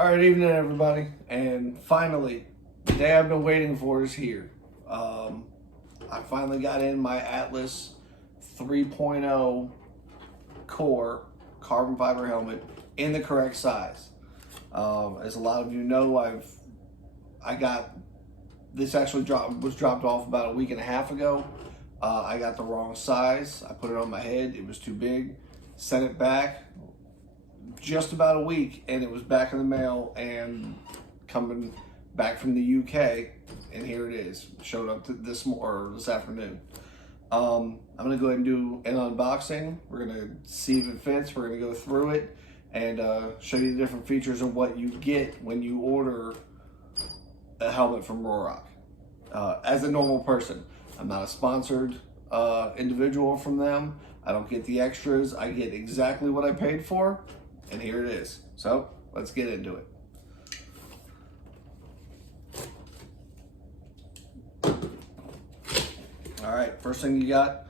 All right, evening everybody, and finally, the day I've been waiting for is here. I finally got in my Atlas 3.0 core carbon fiber helmet in the correct size. As a lot of you know, I got this actually was dropped off about a week and a half ago. I got the wrong size. I put it on my head. It was too big. Sent it back. Just about a week, and it was back in the mail and coming back from the UK, and here it is. Showed up this afternoon. I'm gonna go ahead and do an unboxing. We're gonna see if it fits. We're gonna go through it and show you the different features of what you get when you order a helmet from Ruroc. As a normal person, I'm not a sponsored individual from them. I don't get the extras. I get exactly what I paid for. And here it is. So let's get into it. All right, first thing you got,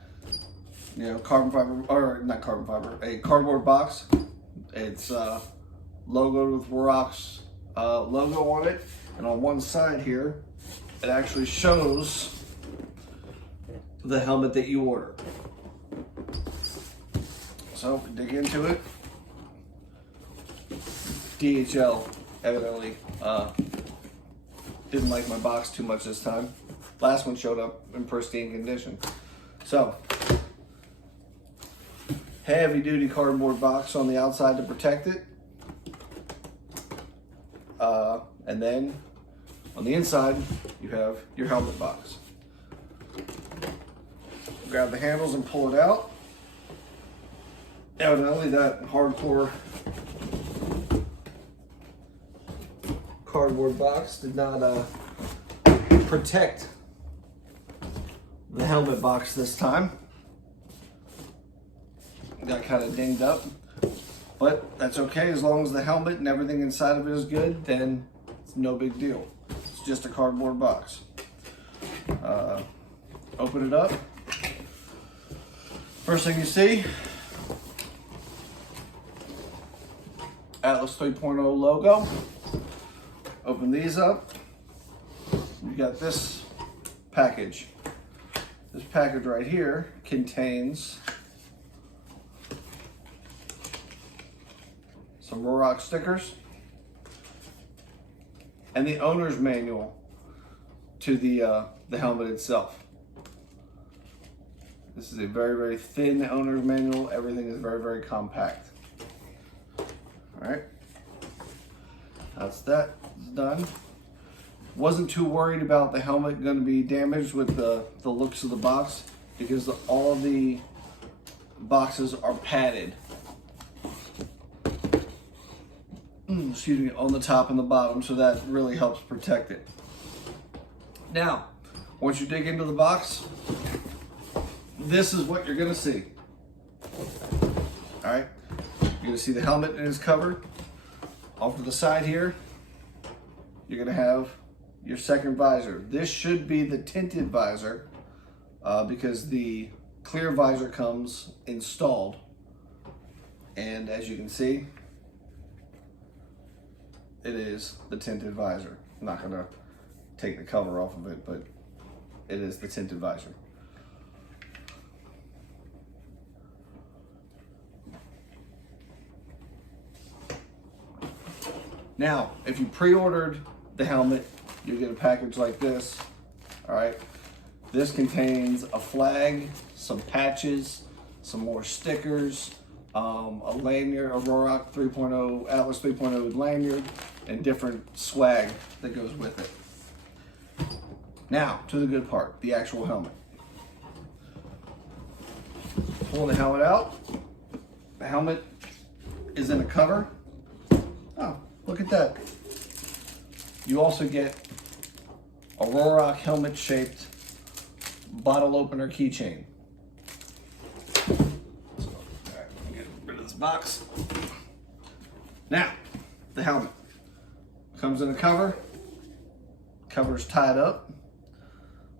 carbon fiber, or not carbon fiber, a cardboard box. It's logoed with Ruroc's logo on it. And on one side here, it actually shows the helmet that you order. So dig into it. DHL evidently didn't like my box too much this time. Last one showed up in pristine condition. So, heavy duty cardboard box on the outside to protect it. And then on the inside, you have your helmet box. Grab the handles and pull it out. Evidently that hardcore cardboard box did not protect the helmet box this time. Got kind of dinged up, but that's okay. As long as the helmet and everything inside of it is good, then it's no big deal. It's just a cardboard box. Open it up. First thing you see, Atlas 3.0 logo. Open these up. You got this package. This package right here contains some Ruroc stickers and the owner's manual to the helmet itself. This is a very, very thin owner's manual. Everything is very, very compact. All right. That's that done. Wasn't too worried about the helmet going to be damaged with the looks of the box, because all of the boxes are padded. Excuse me, on the top and the bottom, so that really helps protect it. Now, once you dig into the box, this is what you're going to see. All right, you're going to see the helmet is covered. Off to the side here, you're gonna have your second visor. This should be the tinted visor because the clear visor comes installed. And as you can see, it is the tinted visor. I'm not gonna take the cover off of it, but it is the tinted visor. Now, if you pre-ordered the helmet, you get a package like this. All right. This contains a flag, some patches, some more stickers, a lanyard, a Ruroc 3.0, Atlas 3.0 lanyard, and different swag that goes with it. Now, to the good part, the actual helmet. Pulling the helmet out. The helmet is in a cover. Oh. Look at that. You also get a Ruroc helmet shaped bottle opener keychain. So, all right, let me get rid of this box. Now, the helmet comes in a cover. Cover's tied up.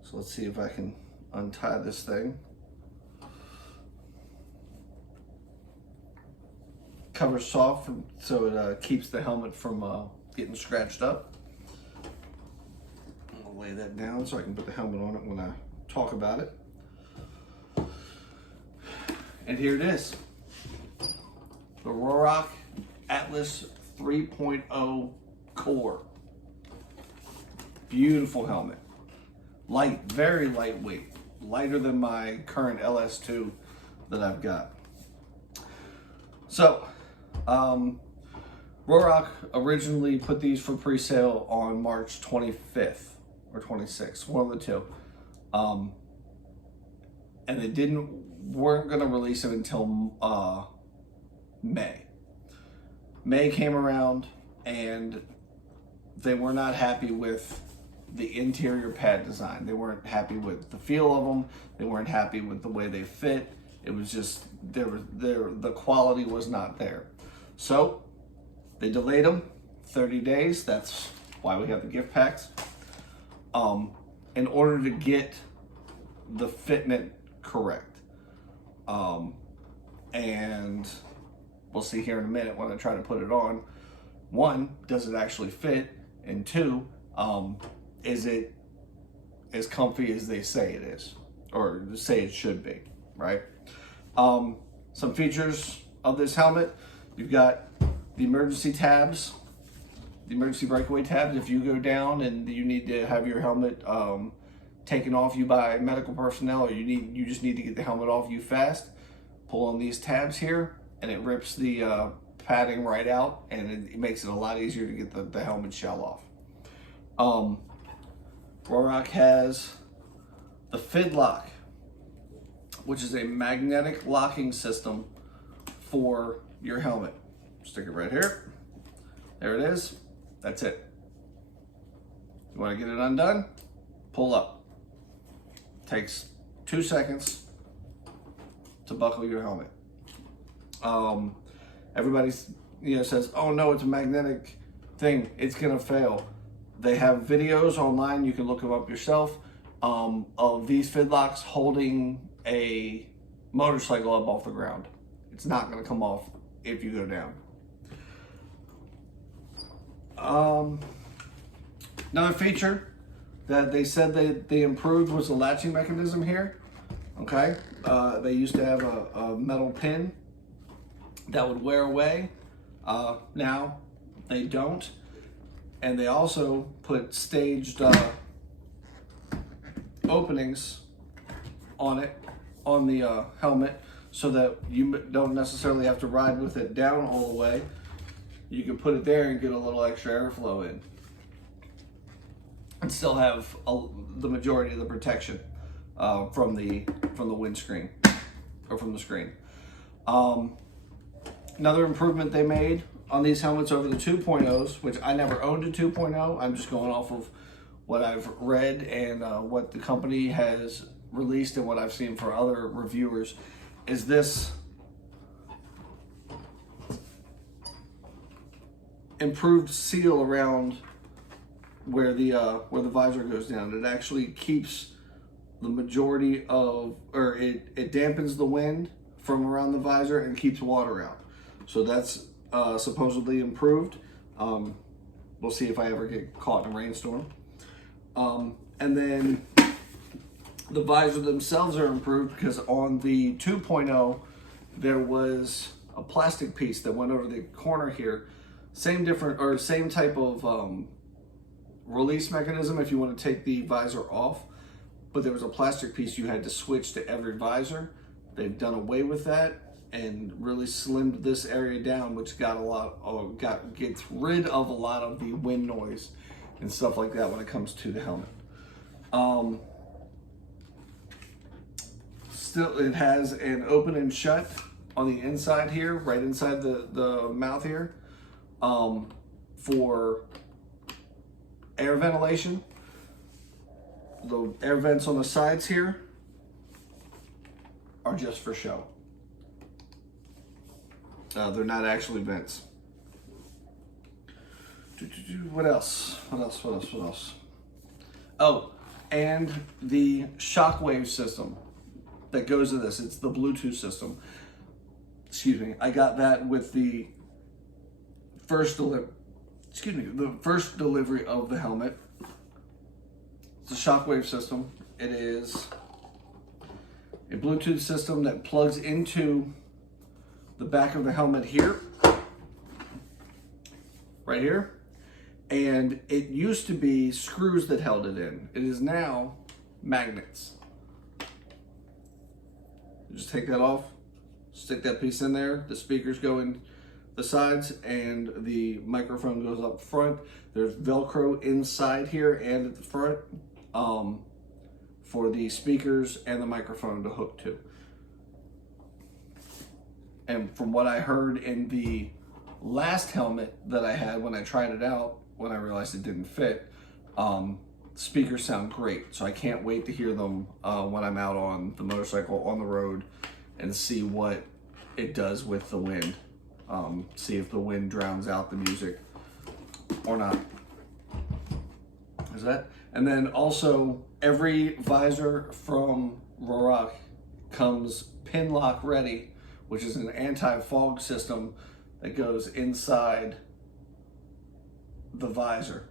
So let's see if I can untie this thing. Cover's soft, so it keeps the helmet from getting scratched up. I'm gonna lay that down so I can put the helmet on it when I talk about it. And here it is. The Ruroc Atlas 3.0 core. Beautiful helmet. Light, very lightweight. Lighter than my current LS2 that I've got. So, Ruroc originally put these for pre-sale on March 25th or 26th, one of the two. And they weren't gonna release it until May. May came around and they were not happy with the interior pad design. They weren't happy with the feel of them. They weren't happy with the way they fit. It was just, the quality was not there. So they delayed them 30 days. That's why we have the gift packs. In order to get the fitment correct. And we'll see here in a minute when I try to put it on. One, does it actually fit? And two, is it as comfy as they say it is, or say it should be, right? Some features of this helmet: you've got the emergency tabs, the emergency breakaway tabs. If you go down and you need to have your helmet taken off you by medical personnel, or you just need to get the helmet off you fast, pull on these tabs here, and it rips the padding right out, and it makes it a lot easier to get the helmet shell off. Ruroc has the Pinlock, which is a magnetic locking system for your helmet. Stick it right here. There it is. That's it. You want to get it undone? Pull up. Takes 2 seconds to buckle your helmet. Everybody, says, "Oh no, it's a magnetic thing. It's gonna fail." They have videos online. You can look them up yourself of these Pinlocks holding a motorcycle up off the ground. It's not gonna come off if you go down. Another feature that they said they improved was the latching mechanism here. Okay, they used to have a metal pin that would wear away. Now they don't, and they also put staged openings on the helmet, so that you don't necessarily have to ride with it down all the way. You can put it there and get a little extra airflow in, and still have the majority of the protection from the windscreen or from the screen. Another improvement they made on these helmets over the 2.0s, which I never owned a 2.0. I'm just going off of what I've read and what the company has released and what I've seen for other reviewers, is this improved seal around where the visor goes down. It actually keeps the majority of, or it dampens the wind from around the visor and keeps water out. So that's supposedly improved. We'll see if I ever get caught in a rainstorm. And then the visor themselves are improved, because on the 2.0 there was a plastic piece that went over the corner here. Same type of release mechanism if you want to take the visor off, but there was a plastic piece you had to switch to every visor. They've done away with that and really slimmed this area down, which gets rid of a lot of the wind noise and stuff like that when it comes to the helmet. Still, it has an open and shut on the inside here, right inside the mouth here, for air ventilation. The air vents on the sides here are just for show. They're not actually vents. What else? Oh, and the Shockwave system that goes with this. It's the Bluetooth system. Excuse me. I got that with the first excuse me, the first delivery of the helmet. It's a Shockwave system. It is a Bluetooth system that plugs into the back of the helmet here, right here. And it used to be screws that held it in. It is now magnets. You just take that off, stick that piece in there. The speakers go in the sides and the microphone goes up front. There's Velcro inside here and at the front for the speakers and the microphone to hook to. And from what I heard in the last helmet that I had when I tried it out, when I realized it didn't fit, speakers sound great. So I can't wait to hear them when I'm out on the motorcycle on the road and see what it does with the wind. See if the wind drowns out the music or not. Is that? And then also every visor from Ruroc comes Pinlock ready, which is an anti-fog system that goes inside the visor.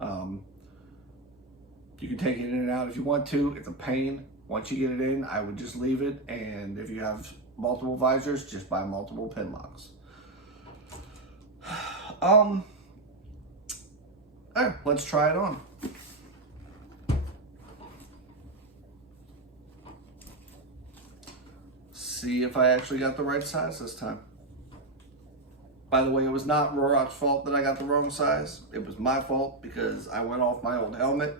You can take it in and out if you want to. It's a pain. Once you get it in, I would just leave it. And if you have multiple visors, just buy multiple Pinlocks. All right, let's try it on. See if I actually got the right size this time. By the way, it was not Ruroc's fault that I got the wrong size. It was my fault because I went off my old helmet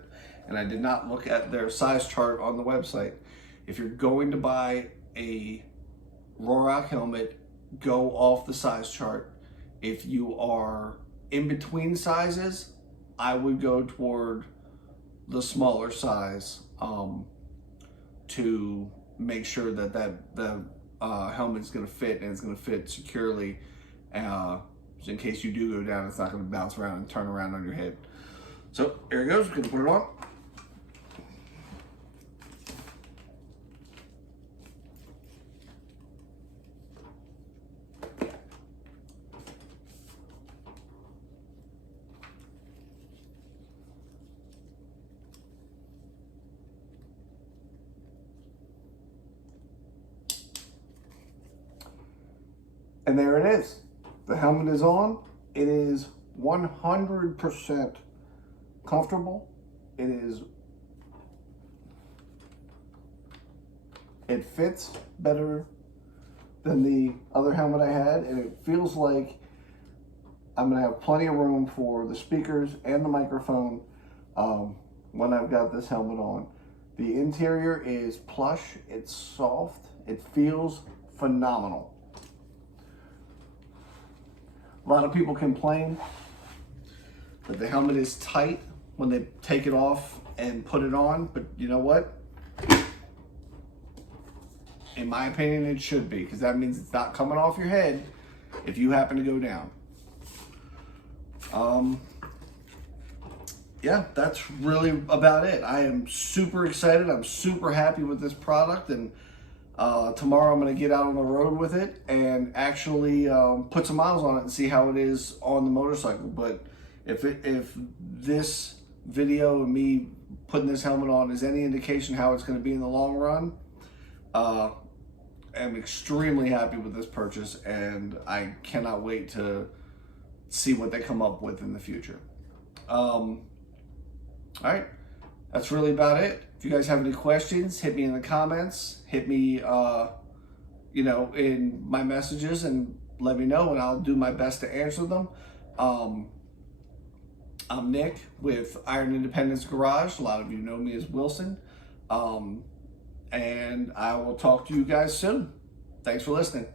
and I did not look at their size chart on the website. If you're going to buy a Ruroc helmet, go off the size chart. If you are in between sizes, I would go toward the smaller size to make sure that the helmet's going to fit and it's going to fit securely. So in case you do go down, it's not going to bounce around and turn around on your head. So here it goes. We're going to put it on. And there it is. The helmet is on. It is 100% comfortable. It fits better than the other helmet I had, and it feels like I'm gonna have plenty of room for the speakers and the microphone when I've got this helmet on. The interior is plush, it's soft, it feels phenomenal. A lot of people complain that the helmet is tight when they take it off and put it on, but you know what? In my opinion, it should be, because that means it's not coming off your head if you happen to go down. Yeah, that's really about it. I am super excited. I'm super happy with this product, and tomorrow I'm going to get out on the road with it and actually put some miles on it and see how it is on the motorcycle. But if this video and me putting this helmet on is any indication how it's going to be in the long run, I'm extremely happy with this purchase, and I cannot wait to see what they come up with in the future. All right, that's really about it. If you guys have any questions, hit me in the comments, hit me, in my messages and let me know, and I'll do my best to answer them. I'm Nick with Iron Independence Garage. A lot of you know me as Wilson. And I will talk to you guys soon. Thanks for listening.